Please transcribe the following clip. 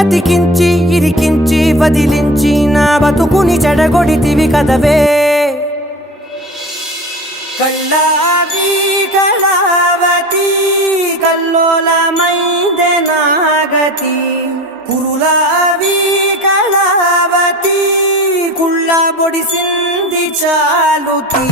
అతికించి ఇరికించి వదిలించి నా బతుకుని చెడగొడితివి కదవే కళ్ళావి కళావతి కల్లోలమైందే నాగతి కురులావి కళావతి కుళ్ళ బొడిసింది చాలుతి